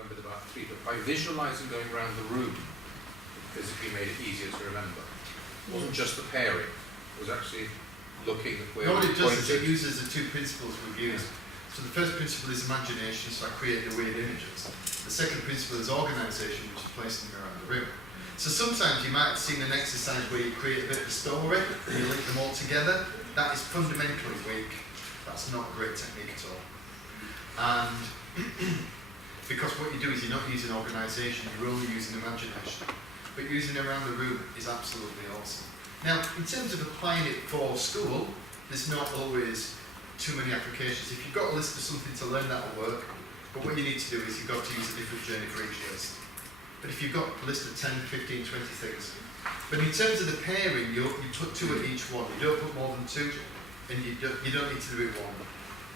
remembered about 3, but by visualising going around the room, it physically made it easier to remember. It wasn't just the pairing, it was actually looking at where what it does is it pointed. uses the two principles we've used. So the first principle is imagination, so I create the weird images. The second principle is organisation, which is placing them around the room. So sometimes you might have seen an exercise where you create a bit of a story and you link them all together. That is fundamentally weak. That's not a great technique at all. And because what you do is you're not using organisation, you're only using imagination. But using it around the room is absolutely awesome. Now, in terms of applying it for school, there's not always too many applications. If you've got a list of something to learn, that'll work. But what you need to do is you've got to use a different journey for each list. But if you've got a list of 10, 15, 20 things. But in terms of the pairing, you put 2 at each one. You don't put more than 2, and you don't need to do it one.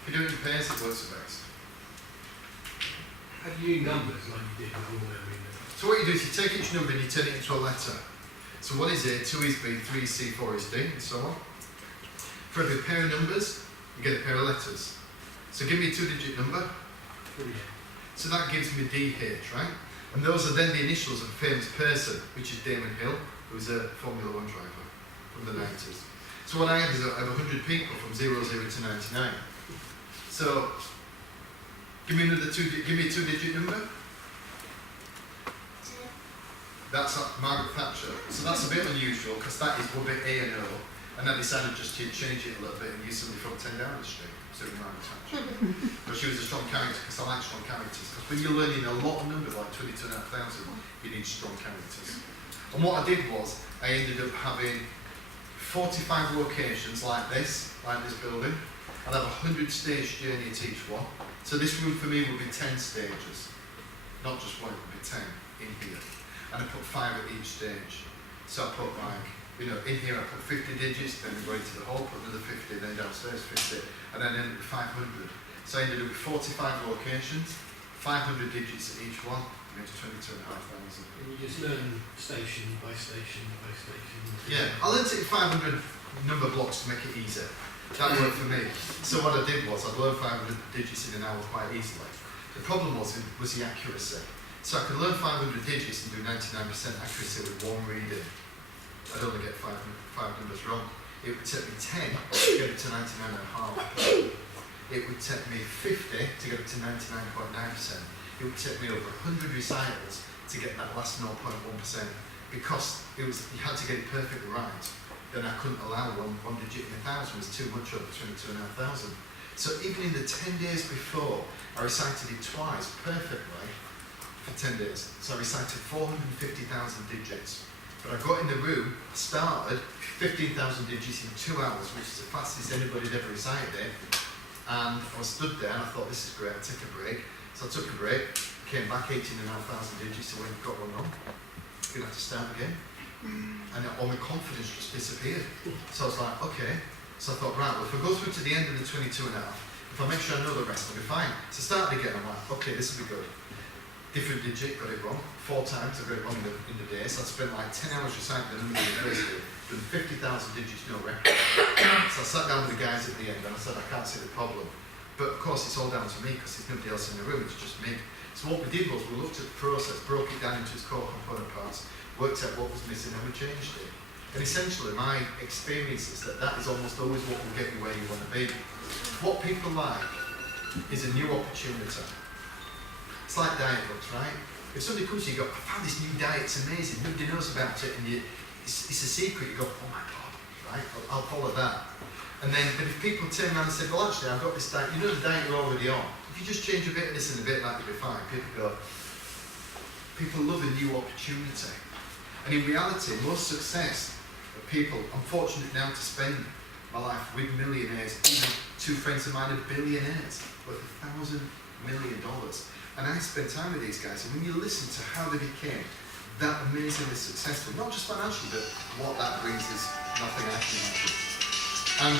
If you do it in pairs, it works the best. How do you numbers like you did with all memory? So what you do is you take each number and you turn it into a letter. So 1 is A, 2 is B, 3 is C, 4 is D, and so on. For every pair of numbers, you get a pair of letters. So give me a 2-digit number. 3. So that gives me DH, right? And those are then the initials of a famous person, which is Damon Hill, who was a Formula 1 driver from the 90s. So what I have is I have 100 people from 00 to 99. So give me a 2-digit number. That's Margaret Thatcher. So that's a bit unusual because that is one bit A and O. And I decided just to change it a little bit and use somebody from 10 Downing Street. So Margaret Thatcher. But she was a strong character because I like strong characters. Because when you're learning a lot of numbers like 22,500, you need strong characters. And what I did was I ended up having 45 locations like this building. I'd have a 100-stage journey at each one. So this room for me would be 10 stages. Not just one, it would be 10 in here. And I put 5 at each stage. So I put like, in here I put 50 digits, then go into the hall, put another 50, then downstairs 50, and then ended with 500. So I ended up with 45 locations, 500 digits at each one, and it's 22,500. And you just learn station by station by station. Yeah, I learned it in 500 number blocks to make it easier. That worked for me. So what I did was I learned 500 digits in an hour quite easily. The problem was the accuracy. So I could learn 500 digits and do 99% accuracy with one reading. I'd only get 5 numbers wrong. It would take me 10 to get it to 99.5%. It would take me 50 to get it to 99.9%. It would take me over 100 recitals to get that last 0.1%. Because you had to get it perfectly right. Then I couldn't allow one digit in 1,000. It was too much over 22,500. So even in the 10 days before, I recited it twice perfectly for 10 days. So I recited 450,000 digits. But I got in the room, started 15,000 digits in 2 hours, which is the fastest anybody had ever recited it. And I was stood there and I thought, this is great, I'll take a break. So I took a break, came back 18,500 digits, so I got one wrong. Gonna have to start again. And all my confidence just disappeared. So I was like, okay. So I thought, right, well, if I go through to the end of the 22 and a half, if I make sure I know the rest, I'll be fine. So I started again, I'm like, okay, this will be good. Different digit, got it wrong. 4 times, I got it wrong in the day. So I spent like 10 hours reciting the number in the first day, done 50,000 digits, no record. So I sat down with the guys at the end and I said, I can't see the problem. But of course, it's all down to me because there's nobody else in the room, it's just me. So what we did was we looked at the process, broke it down into its core component parts, worked out what was missing and we changed it. And essentially my experience is that is almost always what will get you where you want to be. What people like is a new opportunity. It's like diet books, right? If somebody comes to you and you go, I found this new diet, it's amazing, nobody knows about it, and it's a secret, you go, oh my God, right, I'll follow that. And then, but if people turn around and say, well actually I've got this diet, you know the diet you're already on, if you just change a bit of this and a bit of that, you'll be fine. People love a new opportunity. And in reality, most success of people, I'm fortunate now to spend my life with millionaires, even 2 friends of mine are billionaires, worth $1,000 million. And I spend time with these guys, and when you listen to how they became that amazingly successful, not just financially, but what that brings is nothing I can imagine. And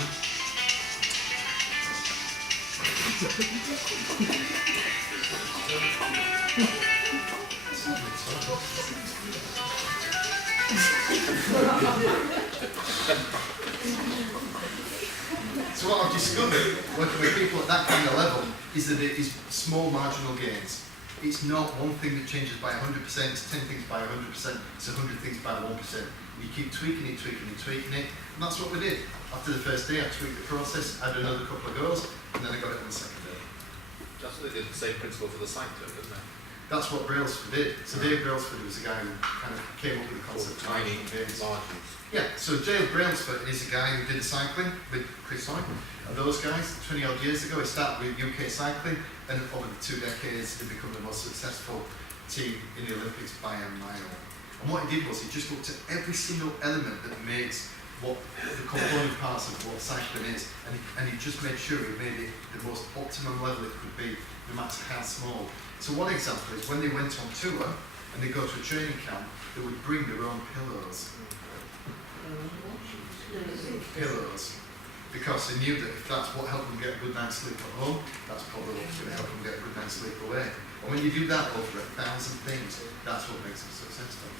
so what I've discovered, working with people at that kind of level, is that it is small marginal gains. It's not one thing that changes by 100%, it's 10 things by 100%, it's 100 things by 1%. You keep tweaking it, and that's what we did. After the first day, I tweaked the process, I had another couple of goes, and then I got it on the second day. That's what they did, the same principle for the site tour, didn't they? That's what Brailsford did. So Dave Brailsford was the guy who kind of came up with the concept of Tiny marginal gains. margins. Yeah, so Dave Brailsford is a guy who did cycling with Chris Hoy and those guys 20 odd years ago. He started with UK cycling, and over the 2 decades they become the most successful team in the Olympics by a mile. And what he did was he just looked at every single element that makes what the component parts of what cycling is, and he just made sure he made it the most optimum level it could be, no matter how small. So one example is when they went on tour and they go to a training camp, they would bring their own pillows. Because they knew that if that's what helped them get a good night's sleep at home, that's probably what's going to help them get a good night's sleep away. And when you do that over 1,000 things, that's what makes them successful.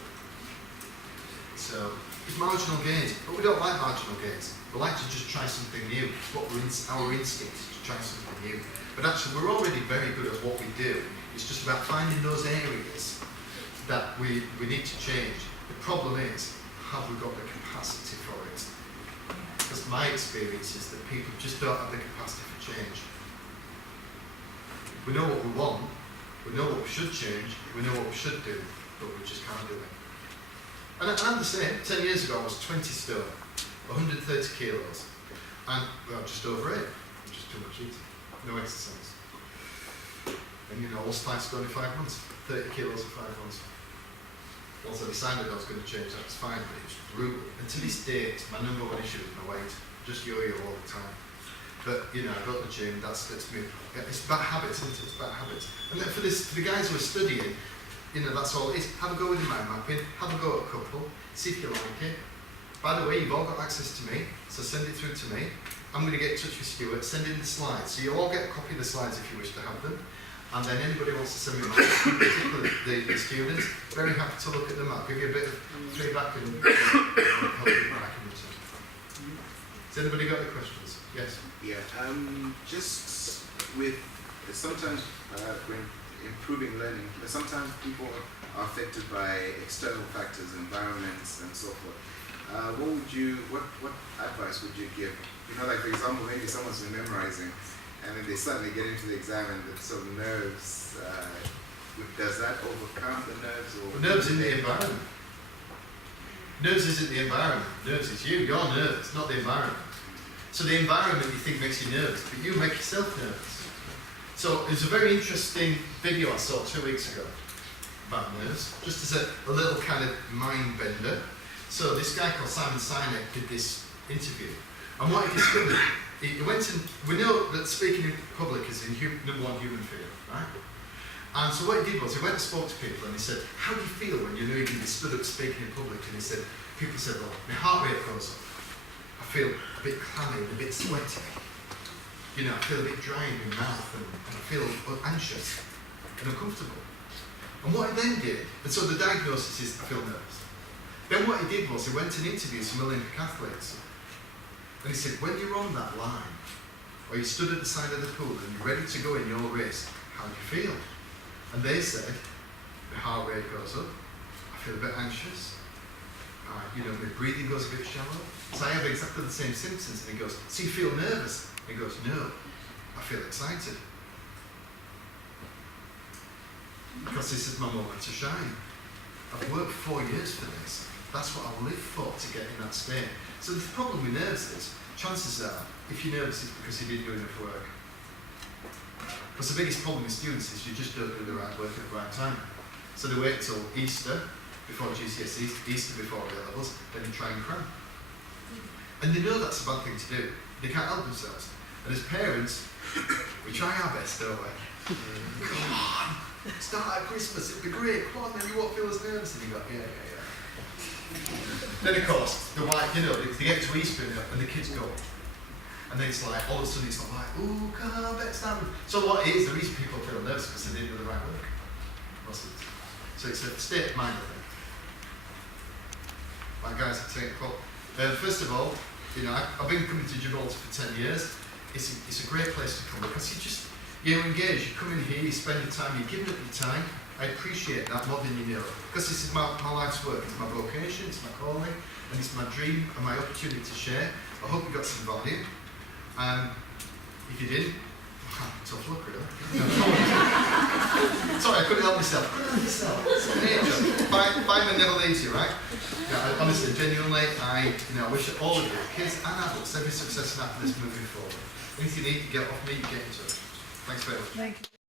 So it's marginal gains, but we don't like marginal gains. We like to just try something new. It's what our instinct is to try something new. But actually, we're already very good at what we do. It's just about finding those areas that we need to change. The problem is, have we got the capacity for it? Because my experience is that people just don't have the capacity for change. We know what we want, we know what we should change, we know what we should do, but we just can't do it. And I'm the same. 10 years ago I was 20 stone, 130 kilos, and well, just over it, just too much eating, no exercise. And you know, I lost 5 stone in 5 months, 30 kilos in 5 months. Once I decided I was going to change, that was fine, but it was brutal. And to this day, my number one issue is my weight. Just yo-yo all the time. But, you know, I go to the gym, that's me. It's bad habits, isn't it? It's bad habits. And then for the guys who are studying, you know, that's all it is. Have a go with your mind mapping, have a go at a couple, see if you like it. By the way, you've all got access to me, so send it through to me. I'm going to get in touch with Stuart, send in the slides. So you'll all get a copy of the slides if you wish to have them. And then anybody wants to send me mine, particularly the students, very happy to look at them. I'll give you a bit of feedback and help you back in return. Has anybody got any questions? Yes? Yeah, just with sometimes when improving learning, but sometimes people are affected by external factors, environments, and so forth. What advice would you give? You know, like for example, maybe someone's been memorizing, and then they suddenly get into the exam and the sort of nerves, does that overcome the nerves? Or Nerves in the environment. Nerves isn't the environment, nerves is you, you're nervous, not the environment. So the environment you think makes you nervous, but you make yourself nervous. So there's a very interesting video I saw 2 weeks ago about nerves, just as a little kind of mind bender. So this guy called Simon Sinek did this interview, and what he discovered, he went and, we know that speaking in public is the number one human fear, right? And so what he did was he went and spoke to people and he said, how do you feel when you know you're going to be stood up speaking in public? And he said, people said, well, my heart rate goes up. I feel a bit clammy, a bit sweaty. You know, I feel a bit dry in my mouth and I feel anxious and uncomfortable. And what he then did, and so the diagnosis is I feel nervous. Then what he did was he went and interviewed some Olympic athletes. And he said, when you're on that line, or you stood at the side of the pool and you're ready to go in your race, how do you feel? And they said, my heart rate goes up, I feel a bit anxious, you know, my breathing goes a bit shallow. So I have exactly the same symptoms. And he goes, so you feel nervous? And he goes, no, I feel excited. Because this is my moment to shine. I've worked 4 years for this. That's what I live for, to get in that state. So the problem with nerves is, chances are, if you're nervous, it's because you didn't do enough work. Because the biggest problem with students is you just don't do the right work at the right time. So they wait until Easter, before GCSEs, Easter before A-levels, then they try and cram. And they know that's a bad thing to do. They can't help themselves. And as parents, we try our best, don't we? Come on, start at Christmas, it'd be great. Come on, then you won't feel as nervous. And you go, yeah. Then of course, the white, you know, they get to Easter and the kids go. And then it's like, all of a sudden it's not like, ooh, come on, let's start. So what it is, the reason people feel nervous because they didn't do the right work. So it's a state of mind, I think. Right guys, it's 8 o'clock. First of all, you know, I've been coming to Gibraltar for 10 years. It's a great place to come because You engage, you come in here, you spend your time, you give it your time. I appreciate that more than you know. Because this is my life's work, it's my vocation, it's my calling, and it's my dream and my opportunity to share. I hope you got some value. If you did, tough luck really. Sorry, I couldn't help myself. It's nature. Fireman never leaves you, right? Yeah, honestly, genuinely, I wish all of you, kids and adults, every success and happiness moving forward. Anything you need to get off me, get in touch. Thanks very much. Thank you.